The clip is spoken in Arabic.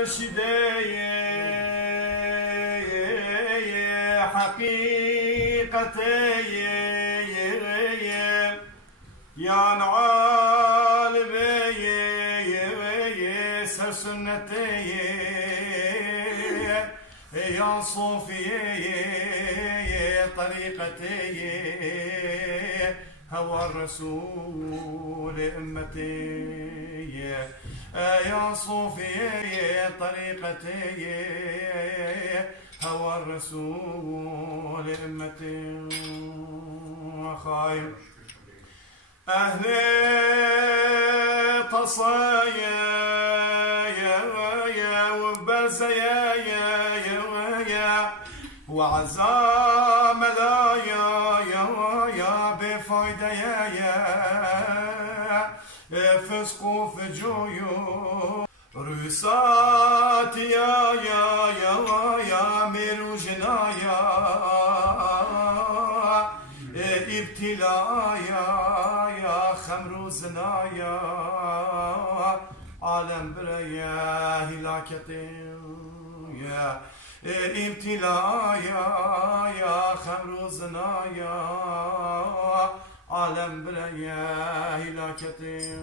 مرشدي حقيقتي يا نعالبي سنتي يا صوفي طريقتي هوى الرسول أمتي يا صوفي طريقتي هوى الرسول أمتي خايف أهل تصايا وبرزيا وعزام لا يا بفايدة يا فسقوا فجويو رسات يا ميرو جنايا ابتلايا يا خمر زنايا عالم بريا هلاكتي يا ابتلايا يا خمر زنايا عالم بريا هلاكتي